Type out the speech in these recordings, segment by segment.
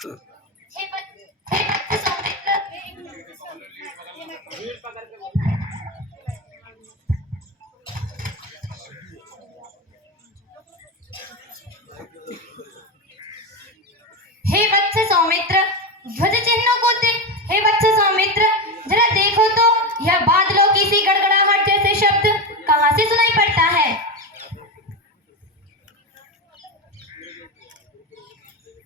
हे वत्स सौमित्र, हे वत्स सौमित्र, ध्वज चिन्हों को हे वत्स सौमित्र, जरा देखो तो यह बादलों की सी गड़गड़ाहट जैसे शब्द कहां से सुनाई पड़ता है।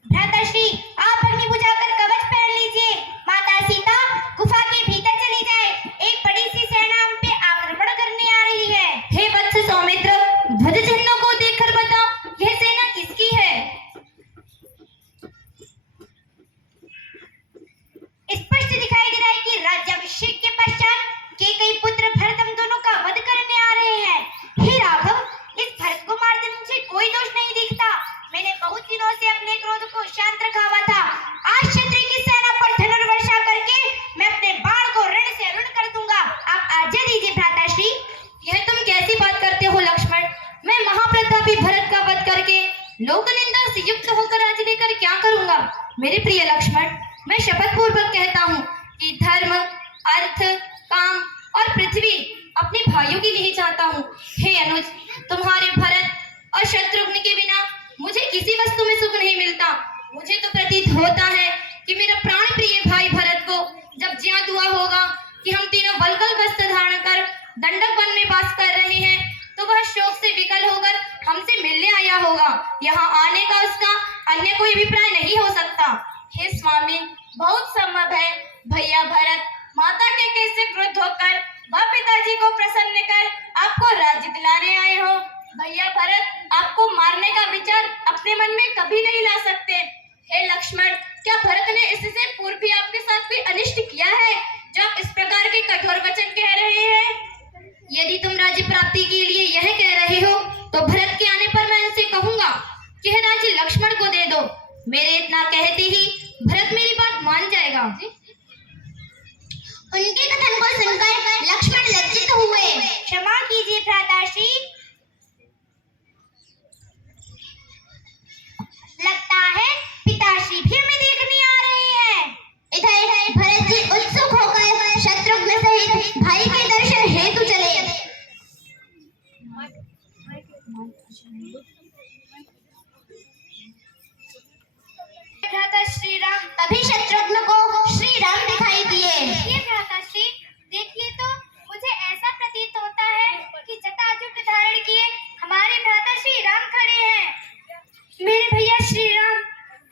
भ्राताश्री, आप अग्नि बुझाकर कवच पहन लीजिए। माता सीता गुफा के भीतर चली जाए, एक बड़ी सी सेना हम पे आक्रमण करने आ रही है। हे वत्स सौमित्र, ध्वज चिन्हों को देखकर बताओ यह सेना किसकी है। स्पष्ट दिखाई दे रहा है कि राज्याभिषेक के पश्चात केकई पुत्र भरत हम दोनों का वध करने आ रहे हैं। हे राघव, इस भरत को मार देने से कोई दोष नहीं दिखता। मैंने बहुत दिनों से अपने क्रोध को शांत रखा हुआ था। आज क्षत्रिय की सेना पर धनुर्वर्षा करके मैं अपने बाण को ऋण से ऋण कर दूंगा। आप आज्ञा दीजिए भ्राताश्री। यह तुम कैसी बात करते हो लक्ष्मण? मैं महाप्रतापी भरत का वध करके लोक निंदा से युक्त होकर राज्य लेकर क्या करूंगा? मेरे प्रिय लक्ष्मण, मैं शपथ पूर्वक कहता हूँ कि धर्म, अर्थ, काम और पृथ्वी अपने भाइयों के लिए चाहता हूँ। हे अनुज, तुम्हारे भरत और शत्रुघ्न के बिना मुझे किसी वस्तु में सुख नहीं मिलता। मुझे तो प्रतीत होता है कि मेरा प्राण प्रिय भाई भरत को जब ज्ञात हुआ होगा कि हम तीनों वल्कल वस्त्र धारण कर दंडक वन में वास कर रहे हैं, तो वह शोक से विकल होकर हमसे मिलने आया होगा। यहाँ आने का उसका अन्य कोई अभिप्राय नहीं हो सकता। हे स्वामी, बहुत संभव है भैया भरत माता के केस से क्रुद्ध होकर वह पिताजी को प्रसन्न कर आपको राज्य दिलाने आए हो। भैया भरत आपको मारने का विचार अपने मन में कभी नहीं ला सकते। हे लक्ष्मण, क्या भरत ने इससे पूर्व भी आपके साथ कोई अनिष्ट किया है जो आप इस प्रकार के कठोर वचन कह रहे हैं? यदि तुम राज्य प्राप्ति के लिए यह कह रहे हो तो भरत के आने पर मैं उनसे कहूंगा कि यह राज्य लक्ष्मण को दे दो। मेरे इतना कहते ही भरत मेरी बात मान जाएगा। उनके कथन को सुनकर लक्ष्मण लज्जित हुए। क्षमा कीजिए भ्राताश्री, लगता है पिताश्री भी हमें देखने आ रहे हैं। इधर भरत जी उत्सुक होकर शत्रुघ्न सहित भाई के दर्शन हेतु चले। भ्राता श्री राम। तभी शत्रुघ्न को श्री राम दिखाई दिए। ये भ्राताश्री, देखिए तो मुझे ऐसा प्रतीत होता है कि जटाजूट धारण किए हमारे भ्राता श्री राम खड़े हैं। मेरे भैया श्री राम,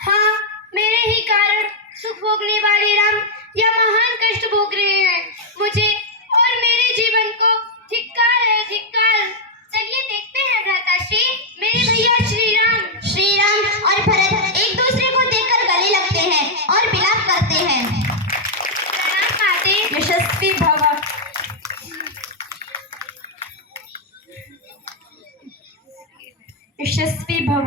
हाँ, मेरे ही कारण सुख भोगने वाले राम या महान कष्ट भोग रहे हैं। मुझे और मेरे जीवन को धिक्कार है, धिक्कार। चलिए देखते हैं भ्राताश्री, मेरे भैया श्री राम। श्री राम और भरत एक दूसरे को देखकर गले लगते हैं और विलाप करते हैं। प्रणाम माते। यशस्वी भव। यशस्वी भव।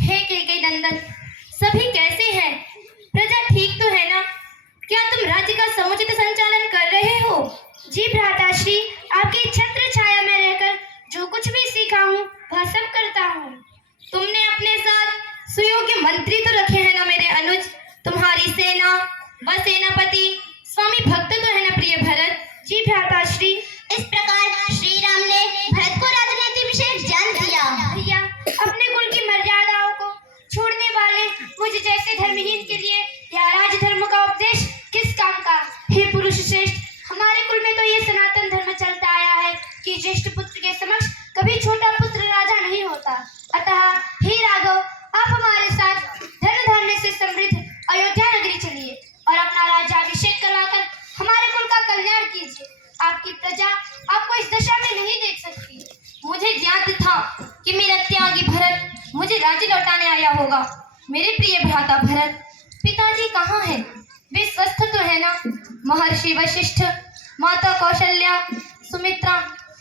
हे केकई नंदन, सभी कैसे हैं? प्रजा ठीक तो है ना? क्या तुम राज्य का समुचित संचालन कर रहे हो? जी भ्राताश्री, आपकी छत्र छाया में रहकर जो कुछ भी सीखा हूँ वह सब करता हूँ। तुमने अपने साथ सुयोग्य मंत्री तो रखे हैं ना मेरे अनुज? तुम्हारी सेना व सेनापति स्वामी भक्त तो है ना प्रिय भरत? जी भ्राताश्री। इस प्रकार श्री राम ने भरत को राजनीति विशेष ज्ञान दिया। भैया, अपने कुल की मर्यादाओं को छोड़ने वाले मुझ जैसे धर्महीन के लिए यह राजधर्म का उपदेश किस काम का? हे पुरुष श्रेष्ठ, हमारे कुल में तो ये सनातन धर्म चलता आया है कि ज्येष्ठ पुत्र के समक्ष कभी छोटा पुत्र राजा नहीं होता। अतः हे राघव, आप हमारे साथ धन धान्य से समृद्ध अयोध्या नगरी चलिए और अपना राज्याभिषेक करवाकर हमारे कुल का कल्याण कीजिए। आपकी प्रजा आपको इस दशा में नहीं देख सकती। मुझे ज्ञात था कि मेरा त्यागी भरत मुझे राज्य लौटाने आया होगा। मेरे प्रिय भ्राता भरत, पिताजी कहाँ हैं? वे स्वस्थ तो है ना? महर्षि वशिष्ठ, माता कौशल्या, सुमित्रा,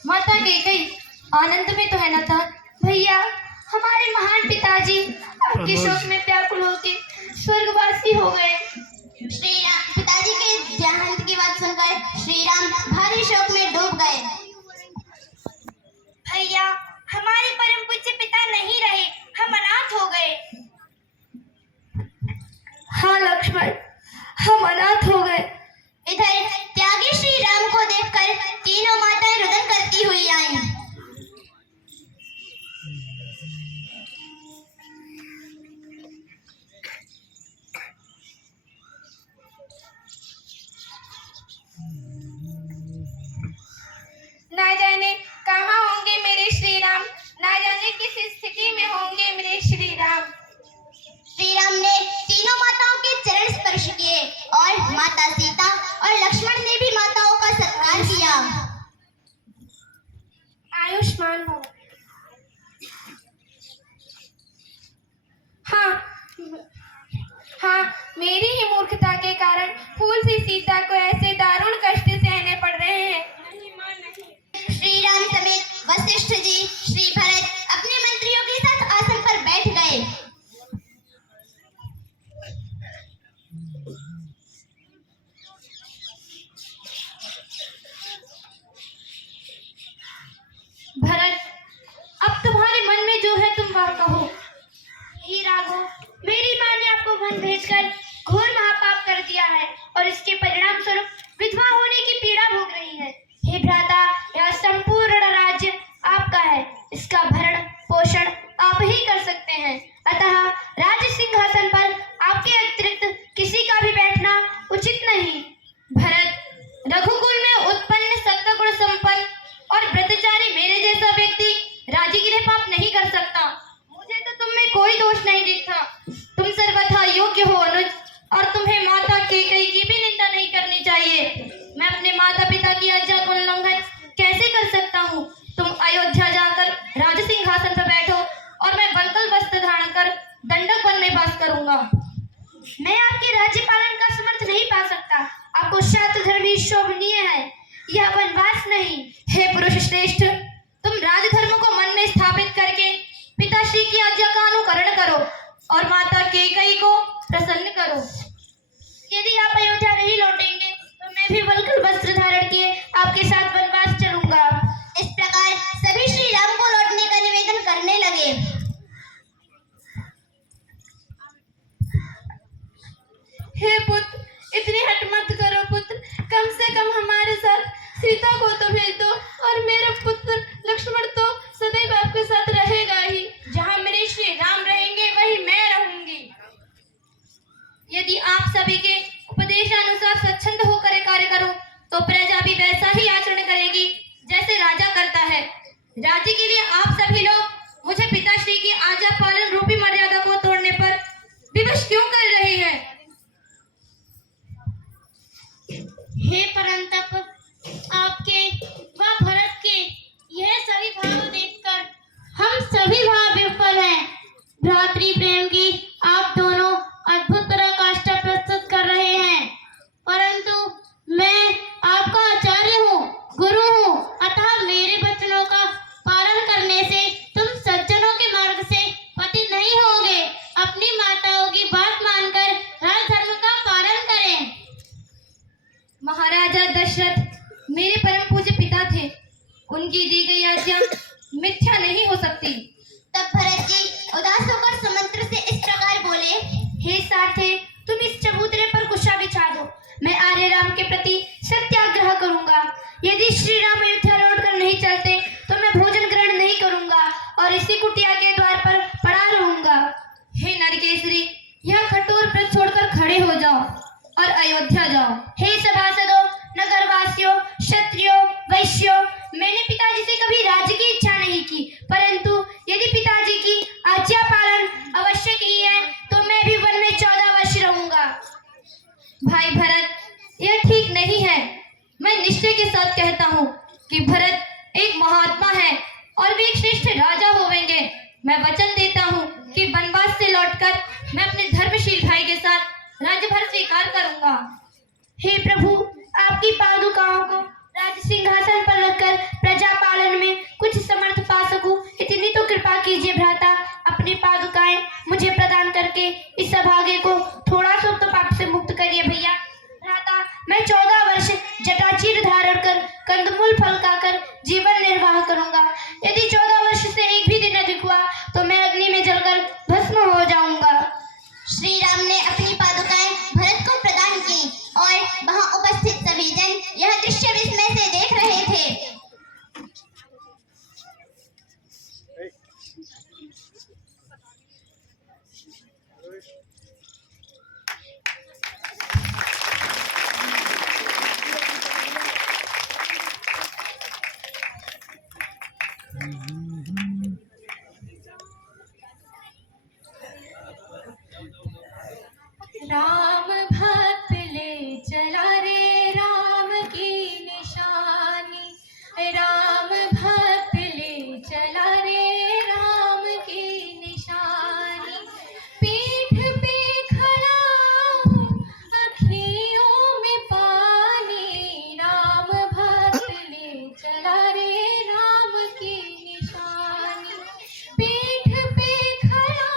माता कैकेयी आनंद में तो है ना? था भैया, हमारे महान पिताजी आपके शोक में व्याकुल होकर स्वर्गवासी हो गए। श्री राम पिताजी के देहांत की बात सुनकर श्री राम भारी शोक में डूब गए। भैया, परम पूज्य पिता नहीं रहे, हम अनाथ हो गए। हाँ लक्ष्मण, हम अनाथ हो गए। इधर त्यागी श्री राम को देखकर तीनों माताएं रुदन करती हुई आईं। ना जाने कहाँ होंगे मेरे श्री राम, ना जाने किस स्थिति में होंगे मेरे श्री राम। श्री राम ने तीनों माताओं के चरण स्पर्श किए और माता सीता और लक्ष्मण ने भी माताओं का सत्कार किया। आयुष्मान भव। हाँ, मेरी ही मूर्खता के कारण फूल सी सीता को ऐसे दारुण कष्ट सहने पड़ रहे हैं। श्री राम समेत वशिष्ठ जी, श्री भरत अपने मंत्रियों के साथ आसन पर बैठ गए। भरत, अब तुम्हारे मन में जो है तुम वह कहो। हे राघव, मेरी माँ ने आपको वन भेजकर घोर महापाप कर दिया है और इसके परिणाम स्वरूप विधवा होने की पीड़ा भोग रही है। हे भ्राता, यह संपूर्ण राज्य आपका है, इसका भरण पोषण आप ही कर सकते हैं। अतः राज सिंहासन पर आपके अतिरिक्त किसी का भी बैठना उचित नहीं। भरत, रघुकुल में उत्पन्न सत्वगुण संपन्न और ब्रतचारी मेरे जैसा व्यक्ति राज्य के लिए पाप नहीं कर सकता। मुझे तो तुम में कोई दोष नहीं दिखता। तुम सर्वथा योग्य हो अनुज, और तुम्हें माता कैकेयी की भी निंदा नहीं करनी चाहिए। मैं अपने माता पिता की आज्ञा का उल्लंघन कैसे कर सकता हूँ? तुम अयोध्या जाकर राज सिंहासन पर बैठो और मैं वल्कल वस्त्र धारण कर दंडक वन में वास करूंगा। मैं आपके राज्य पालन का समर्थ नहीं पा सकता। आपको शास्त्र धर्म ही शोभनीय है, यह वनवास नहीं। हे पुरुष श्रेष्ठ, तुम राजधर्म को मन में स्थापित करके पिताश्री की आज्ञा का अनुकरण करो और माता कैकेयी को प्रसन्न करो। यदि आप अयोध्या नहीं लौटेंगे तो मैं भी वल्कल वस्त्र धारण किए आपके साथ वनवास चलूंगा। इस प्रकार सभी श्री राम को लौटने का निवेदन करने लगे। हे पुत्र, इतनी हट मत करो पुत्र, कम से कम हमारे साथ सीता को तो भेज दो और मेरा पुत्र लक्ष्मण तो सदैव आपके साथ रहेगा ही। जहाँ मेरे श्री राम रहेंगे वहीं मैं रहूंगी। यदि आप सभी के उपदेशानुसार स्वच्छंद होकर कार्य करो तो प्रजा भी वैसा ही आचरण करेगी जैसे राजा करता है। राज्य के लिए आप सभी लोग मुझे पिताश्री की आज्ञा पालन रूपी मर्यादा को तोड़ने पर विवश क्यों कर रहे हैं? हे परंतप, आपके व भरत के यह सभी भाव देखकर हम सभी भाव विफल हैं। भ्रातृ प्रेम की आप दोनों अद्भुत पराकाष्ठा प्रस्तुत कर रहे हैं, परंतु मैं आपका आचार्य हूँ, गुरु हूँ, अतः मेरे वचनों का पालन करने से तुम सज्जनों के मार्ग से पतित नहीं होगे। अपनी माताओं की बात मानकर राजधर्म का पालन करें। महाराजा दशरथ मेरे परम पूज्य पिता थे, उनकी दी गई आज्ञा मिथ्या नहीं हो सकती। तब भरत जी उदास होकर सुमंत्र से इस प्रकार बोले। हे सारथे, तुम इस चबूतरे पर कुशा बिछा दो, मैं आर्य राम के प्रति सत्याग्रह करूंगा। यदि श्री राम अयोध्या लौटकर नहीं चलते तो मैं भोजन ग्रहण नहीं करूंगा और इसी कुटिया के द्वार पर पड़ा रहूंगा। हे नरकेसरी, यह कठोर व्रत छोड़कर खड़े हो जाओ और अयोध्या जाओ। हे सभासदों, नगरवासियों, क्षत्रियों, वैश्यों, मैंने पिताजी से कभी राज्य की इच्छा नहीं की, परंतु यदि पिताजी की आज्ञा पालन आवश्यक ही है तो मैं भी वन में 14 वर्ष रहूंगा। भाई भरत, यह ठीक नहीं है। मैं निश्चय के साथ कहता हूँ कि भरत एक महात्मा है और वे एक श्रेष्ठ राजा होवेंगे। मैं वचन देता हूँ कि वनवास से लौटकर मैं अपने धर्मशील भाई के साथ राज्यभार स्वीकार करूंगा। हे प्रभु, आपकी पादुकाओं को राज सिंहासन पर रखकर प्रजा पालन में कुछ समर्थ पा सकूं, इतनी तो कृपा कीजिए भ्राता। अपनी पादुकाएं मुझे प्रदान करके इस सौभाग्य को थोड़ा सा तो पाप से मुक्त करिए भैया। भ्राता, मैं 14 वर्ष जटाचीर धारण कर कंदमूल फल खाकर जीवन निर्वाह करूंगा। यदि 14 वर्ष से एक भी दिन राम भक्त ले चला रे राम की निशानी, राम भक्त ले चला रे राम की निशानी। पीठ पे खड़ा अखियों में पानी, राम भक्त ले चला रे राम की निशानी। पीठ पे खड़ा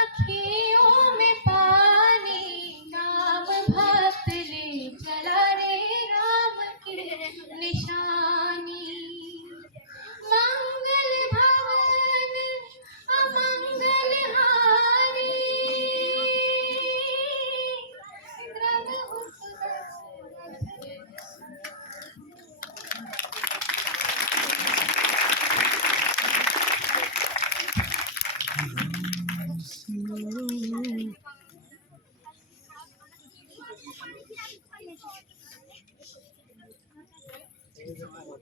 अखियों में पानी, नाम भक्त ले चला रे राम की निशानी। मंगल भवन अमंगल हारी, द्रव Thank you.